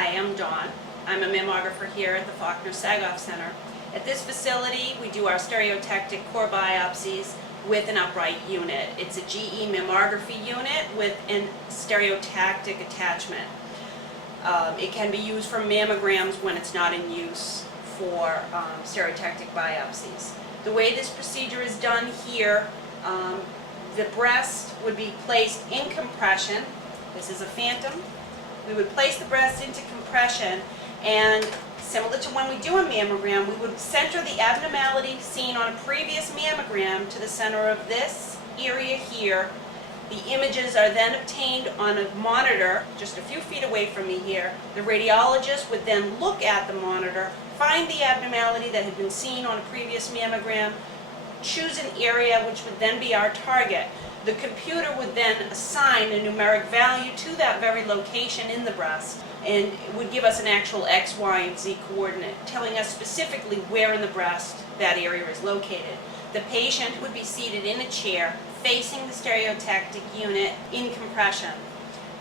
Hi, I'm Dawn. I'm a mammographer here at the Faulkner-Sagoff Center. At this facility, we do our stereotactic core biopsies with an upright unit. It's a GE mammography unit with a stereotactic attachment. It can be used for mammograms when it's not in use for stereotactic biopsies. The way this procedure is done here, the breast would be placed in compression. This is a phantom. We would place the breast into compression, and similar to when we do a mammogram, we would center the abnormality seen on a previous mammogram to the center of this area here. The images are then obtained on a monitor just a few feet away from me here. The radiologist would then look at the monitor, find the abnormality that had been seen on a previous mammogram, choose an area which would then be our target. The computer would then assign a numeric value to that very location in the breast, and it would give us an actual X, Y, and Z coordinate, telling us specifically where in the breast that area is located. The patient would be seated in a chair facing the stereotactic unit in compression.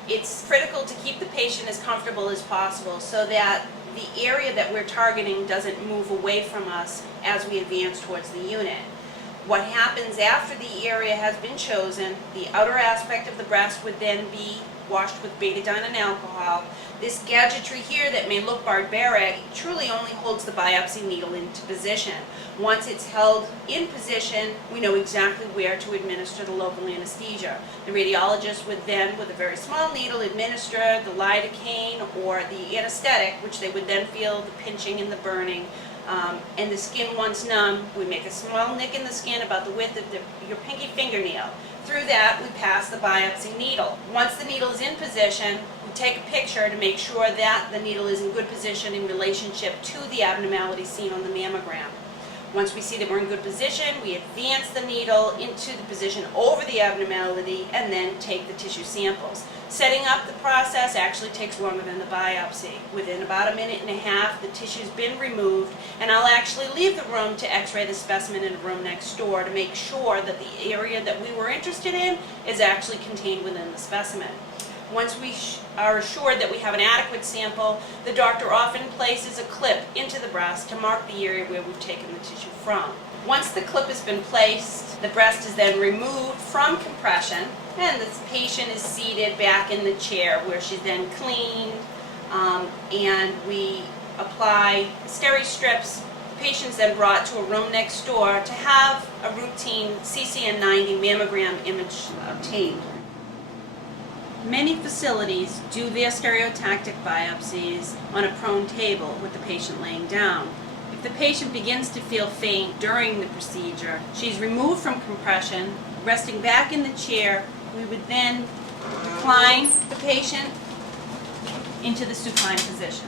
It's critical to keep the patient as comfortable as possible so that the area that we're targeting doesn't move away from us as we advance towards the unit. What happens after the area has been chosen, the outer aspect of the breast would then be washed with betadine and alcohol. This gadgetry here that may look barbaric truly only holds the biopsy needle into position. Once it's held in position, we know exactly where to administer the local anesthesia. The radiologist would then, with a very small needle, administer the lidocaine or the anesthetic, which they would then feel the pinching and the burning. And the skin, once numb, we make a small nick in the skin about the width of your pinky fingernail. Through that, we pass the biopsy needle. Once the needle is in position, we take a picture to make sure that the needle is in good position in relationship to the abnormality seen on the mammogram. Once we see that we're in good position, we advance the needle into the position over the abnormality and then take the tissue samples. Setting up the process actually takes longer than the biopsy. Within about 1.5 minutes, the tissue's been removed, and I'll actually leave the room to x-ray the specimen in a room next door to make sure that the area that we were interested in is actually contained within the specimen. Once we are assured that we have an adequate sample, the doctor often places a clip into the breast to mark the area where we've taken the tissue from. Once the clip has been placed, the breast is then removed from compression, and the patient is seated back in the chair where she's then cleaned, and we apply steri strips. The patient's then brought to a room next door to have a routine CCN90 mammogram image obtained. Many facilities do their stereotactic biopsies on a prone table with the patient laying down. If the patient begins to feel faint during the procedure, she's removed from compression, resting back in the chair. We would then recline the patient into the supine position.